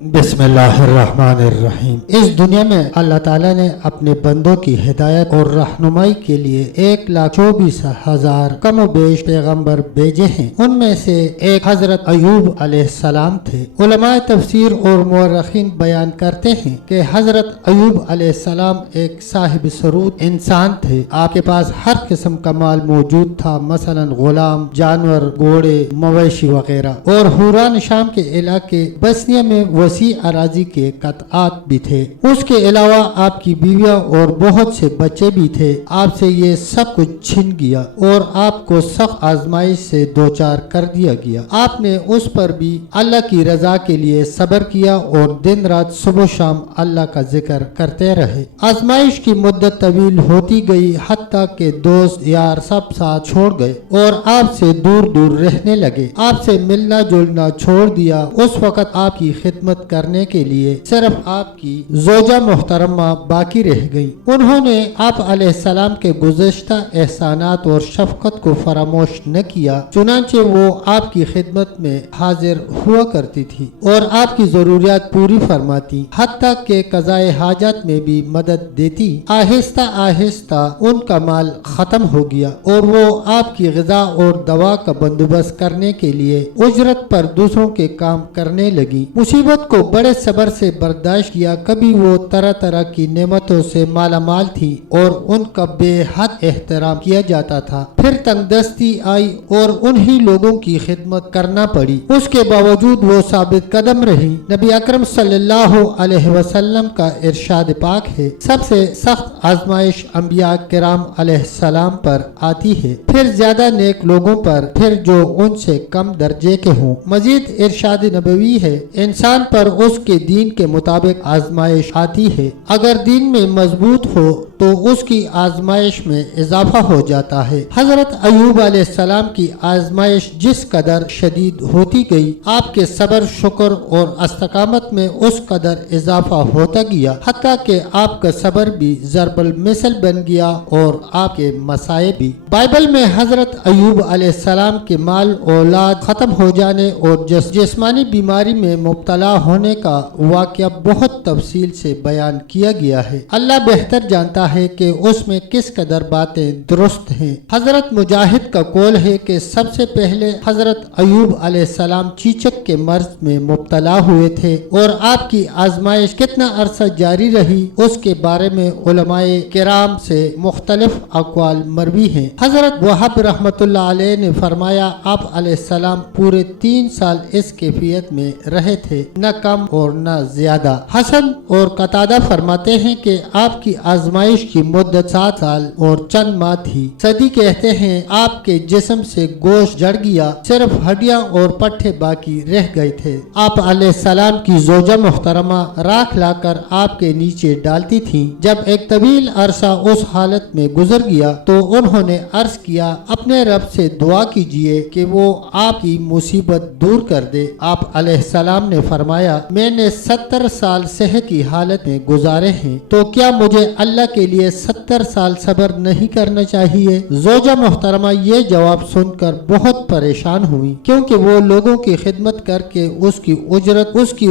बिस्मिल्लाहिर्रहमानिर्रहीम। इस दुनिया में अल्लाह ताला ने अपने बंदों की हिदायत और रहनुमाई के लिए 1,24,000 कम व बेश पैगम्बर भेजे हैं। उनमें से एक हजरत अयूब अलैहिस्सलाम थे। उलमाए तफसीर और मुअर्रिखीन बयान करते हैं कि हजरत अयूब अलैहिस्सलाम एक साहिब सरूद इंसान थे। आपके पास हर किस्म का माल मौजूद था, मसलन गुलाम, जानवर, घोड़े, मवेशी वगैरह। और हुरान शाम के इलाके बस्निया में वसी अराजी के कतआत भी थे। उसके अलावा आपकी बीवियां और बहुत से बच्चे भी थे। आपसे ये सब कुछ छिन गया और आपको सख्त आजमाइश से दो चार कर दिया गया। आपने उस पर भी अल्लाह की रजा के लिए सब्र किया और दिन रात सुबह शाम अल्लाह का जिक्र करते रहे। आजमाइश की मुद्दत तवील होती गई, हत्ता के दोस्त यार सब साथ छोड़ गए और आपसे दूर दूर रहने लगे। आपसे मिलना जुलना छोड़ दिया। उस वक्त आपकी खिदमत करने के लिए सिर्फ आपकी जोजा मोहतरमा बाकी रह गई। उन्होंने आप अलैहिस्सलाम के गुज़श्ता एहसानात और शफकत को फरामोश न किया, चुनांचे वो आपकी खिदमत में हाजिर हुआ करती थी और आपकी जरूरियात पूरी फरमाती, हत्ता के कज़ाए हाजत में भी मदद देती। आहिस्ता आहिस्ता उनका माल खत्म हो गया और वो आपकी ग़िज़ा और दवा का बंदोबस्त करने के लिए उजरत पर दूसरों के काम करने लगी। मुसीबत को बड़े सब्र से बर्दाश्त किया। कभी वो तरह तरह की नेमतों से मालामाल थी और उनका बेहद एहतराम किया जाता था। फिर तंगदस्ती आई और उन्हीं लोगों की खिदमत करना पड़ी। उसके बावजूद वो साबित कदम रही। नबी अकरम सल्लल्लाहु अलैहि वसल्लम का इरशाद पाक है, सबसे सख्त आजमाइश अंबिया किराम अलैहिस्सलाम पर आती है, फिर ज्यादा नेक लोगों पर, फिर जो उनसे कम दर्जे के हों। मजीद इरशाद नबवी है, इंसान पर उसके दीन के मुताबिक आजमाइश आती है। अगर दीन में मजबूत हो तो उसकी आजमाइश में इजाफा हो जाता है। हजरत अयूब अलैहिस्सलाम की आजमाइश जिस कदर शदीद होती गई, आपके सब्र, शुक्र और इस्तकामत में उस कदर इजाफा होता गया, हत्ता कि आपका सब्र भी ज़रबल मिसल बन गया और आपके मसाए भी। बाइबल में हजरत अयूब अलैहिस्सलाम के माल औलाद खत्म हो जाने और जिस्मानी बीमारी में मुब्तला होने का वाक़या बहुत तफसील से बयान किया गया है। अल्लाह बेहतर जानता है कि उसमें किस कदर बातें दुरुस्त हैं। हजरत मुजाहिद का कौल है कि सबसे पहले हजरत अयूब अलैहिस्सलाम चीचक के मर्ज में मुब्तला हुए थे और आपकी आजमाइश कितना अरसा जारी रही उसके बारे में उलमाए किराम से मुख्तलिफ अक़वाल मरवी हैं। हजरत वहाब रहमतुल्लाह अलैह ने फरमाया, आप अलैहिस्सलाम पूरे 3 साल इस कैफियत में रहे थे, न कम और न ज्यादा। हसन और कतादा फरमाते हैं कि आपकी आजमाइश की मुद्दत 7 साल और चंद माह थी। सदी कहते हैं आपके जिस्म से गोश्त जड़ गया, सिर्फ हड्डियां और पट्टे बाकी रह गए थे। आप अलैहिस्सलाम की जोजा मोहतरमा राख लाकर आपके नीचे डालती थीं। जब एक तवील अरसा उस हालत में गुजर गया तो उन्होंने अर्ज किया, अपने रब से दुआ कीजिए कि वो आपकी मुसीबत दूर कर दे। आप अलैहिस्सलाम ने फरमाया, मैंने 70 साल सेहत की हालत में गुजारे हैं, तो क्या मुझे अल्लाह के लिए 70 साल सब्र नहीं करना चाहिए? जोजा मोहतरमा ये जवाब सुनकर बहुत परेशान हुई, क्योंकि वो लोगों की खिदमत करके उसकी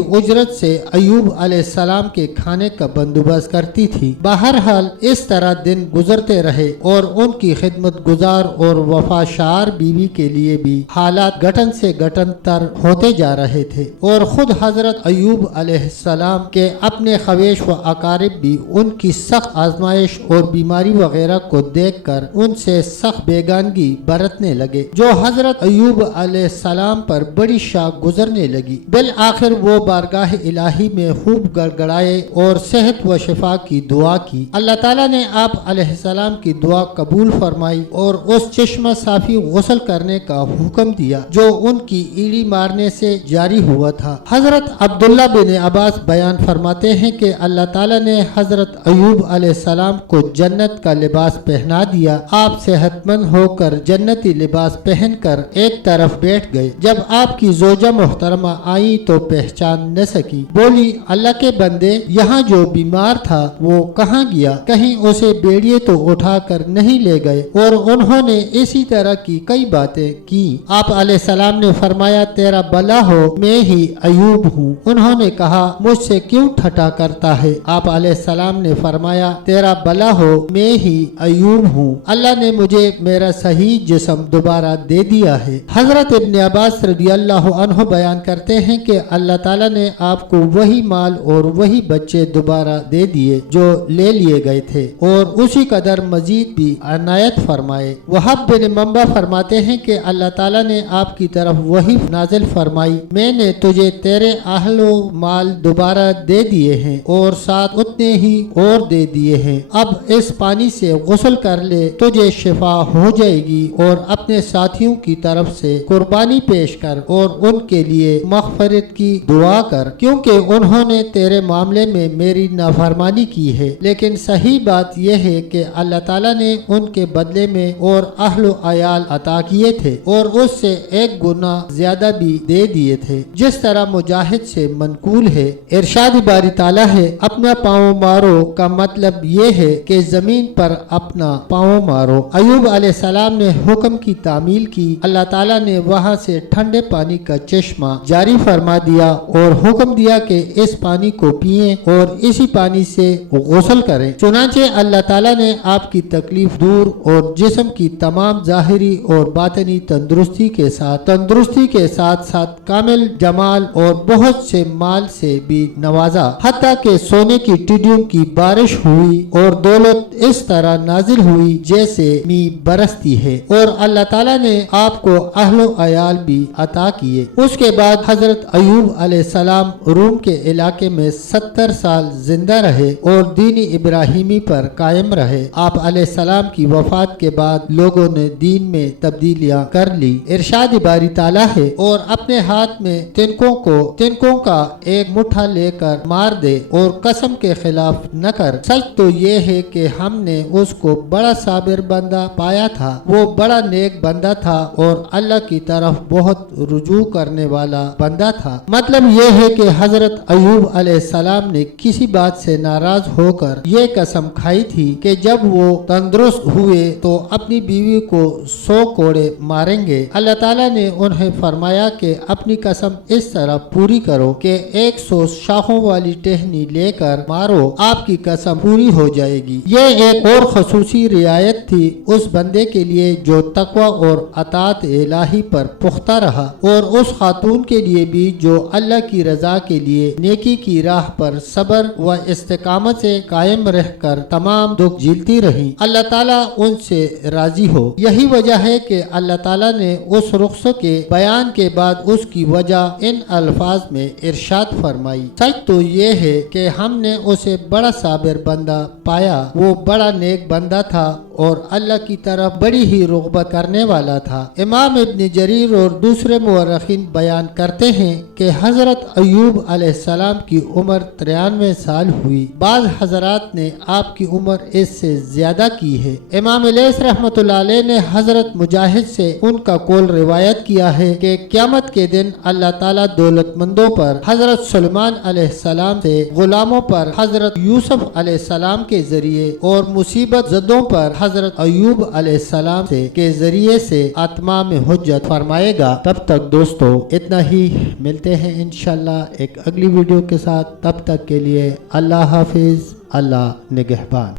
उजरत से अयूब अलैहिस्सलाम के खाने का बंदोबस्त करती थी। बहरहाल इस तरह दिन गुजरते रहे और उनकी खिदमत गुजार और वफाशार बीवी के लिए भी हालात घटन से घटन तर होते जा रहे थे और खुद हजरत अयूब अलैहिस्सलाम के अपने खवेश व अकारिब भी उनकी सख्त आजमाइश और बीमारी वगैरह को देखकर उनसे सख्त बेगानगी बरतने लगे, जो हजरत अयूब अलैहिस्सलाम पर बड़ी शाख गुजरने लगी। बिल आखिर वो बारगाह इलाही में खूब गड़गड़ाए और सेहत व शिफा की दुआ की। अल्लाह ताला ने आप अलैहिस्सलाम की दुआ कबूल फरमाई और उस चश्मा साफी गुस्ल करने का हुक्म दिया जो उनकी ईड़ी मारने से जारी हुआ था। हजरत अब्दुल्ला बिन अब्बास बयान फरमाते हैं कि अल्लाह ताला ने हजरत अयूब अलैहिस्सलाम को जन्नत का लिबास पहना दिया। आप सेहतमंद होकर जन्नती लिबास पहनकर एक तरफ बैठ गए। जब आपकी जोजा मोहतरमा आई तो पहचान न सकी। बोली, अल्लाह के बंदे, यहाँ जो बीमार था वो कहाँ गया? कहीं उसे बेड़िए तो उठा कर नहीं ले गए? और उन्होंने इसी तरह की कई बातें की। आप अलैहिस्सलाम ने फरमाया, तेरा भला हो, मैं ही अयूब हूँ। उन्होंने कहा, मुझसे क्यों ठट्ठा करता है? आप अलैहिस्सलाम ने फरमाया, तेरा भला हो, मैं ही अयूब हूँ। अल्लाह ने मुझे मेरा सही जिस्म दोबारा दे दिया है। हजरत इब्न अब्बास रदियल्लाहु अन्हु बयान करते हैं कि अल्लाह ताला ने आपको वही माल और वही बच्चे दोबारा दे दिए जो ले लिए गए थे और उसी कदर मजीद भी अनायत फरमाए। वहाब बिन मंबा फरमाते हैं कि अल्लाह ताला ने आपकी तरफ वही नाजिल फरमाई, मैंने तुझे तेरे अहलो माल दोबारा दे दिए हैं और साथ उतने ही और दे दिए हैं। अब इस पानी से गुस्ल कर ले, तुझे शिफा हो जाएगी और अपने साथियों की तरफ से कुर्बानी पेश कर और उनके लिए मग़फ़िरत की दुआ कर, क्योंकि उन्होंने तेरे मामले में मेरी नाफरमानी की है। लेकिन सही बात यह है कि अल्लाह ताला ने उनके बदले में और अहलो अयाल अता किए थे और उससे एक गुना ज्यादा भी दे दिए थे, जिस तरह मुजाहिद से मनकूल है। इरशाद बारी ताला है, अपना पाँव मारो का मतलब ये है कि जमीन पर अपना पाँव मारो। अयूब अलैहिस्सलाम ने हुक्म की तामील की। अल्लाह ताला ने वहाँ से ठंडे पानी का चश्मा जारी फरमा दिया और हुक्म दिया कि इस पानी को पिए और इसी पानी से गुस्ल करें। चुनांचे अल्लाह ताला ने आपकी तकलीफ दूर और जिस्म की तमाम जाहिरी और बातनी तंदुरुस्ती के साथ साथ कामिल जमाल और बहुत से माल से भी नवाजा, हत्ता के सोने की टिड्डियों की बारिश हुई और दौलत इस तरह नाजिल हुई जैसे मी बरसती है और अल्लाह ताला ने आपको अहलो अयाल भी अता किए। उसके बाद हजरत अयूब अलैहिस्सलाम रूम के इलाके में 70 साल जिंदा रहे और दीन इब्राहिमी पर कायम रहे। आप अलैहिस्सलाम की वफात के बाद लोगों ने दीन में तब्दीलियां कर ली। इरशाद बारी ताला है, और अपने हाथ में तिनकों का एक मुट्ठा लेकर मार दे और कसम के खिलाफ न कर। सच तो ये है कि हमने उसको बड़ा साबिर बंदा पाया था, वो बड़ा नेक बंदा था और अल्लाह की तरफ बहुत रुजू करने वाला बंदा था। मतलब ये है कि हजरत अयूब अलैहिस्सलाम ने किसी बात से नाराज होकर ये कसम खाई थी कि जब वो तंदुरुस्त हुए तो अपनी बीवी को 100 कोड़े मारेंगे। अल्लाह ताला ने उन्हें फरमाया कि अपनी कसम इस तरह पूरी करो कि 100 शाखों वाली टहनी लेकर मारो, आपकी कसम पूरी हो जाएगी। ये एक और खसूसी रियायत थी उस बंदे के लिए जो तकवा और अतात इलाही पर पुख्ता रहा और उस खातून के लिए भी जो अल्लाह की रजा के लिए नेकी की राह पर सब्र व इस्तिकामत से कायम रहकर तमाम दुख झेलती रही। अल्लाह ताला उनसे राजी हो। यही वजह है कि अल्लाह ताला ने उस रुख्सत के बयान के बाद उसकी वजह इन अल्फाज में इरशाद फरमाई। सच तो ये है कि हमने उसे बड़ा साबिर बंदा पाया, वो बड़ा नेक बंदा था और अल्लाह की तरफ बड़ी ही रुग़बत करने वाला था। इमाम इब्न जरीर और दूसरे मुअर्रिखीन बयान करते हैं कि हजरत अयूब अलैहिस्सलाम की उम्र 93 साल हुई। बाज़ हजरात ने आपकी उम्र इससे ज्यादा की है। इमाम लैस रहमतुल्लाह अलैह ने हजरत मुजाहिद से उनका कौल रिवायत किया है कि क़यामत के दिन अल्लाह ताला दौलतमंदों पर हजरत सुलेमान अलैहिस्सलाम से, गुलामों पर हजरत यूसुफ अलैहिस्सलाम के जरिए और मुसीबत ज़दों पर हजरत अयूब अलैहिस्सलाम के जरिए से आत्मा में हुज्जत फरमाएगा। तब तक दोस्तों इतना ही, मिलते हैं इंशाल्लाह एक अगली वीडियो के साथ। तब तक के लिए अल्लाह हाफिज, अल्लाह निगहबान।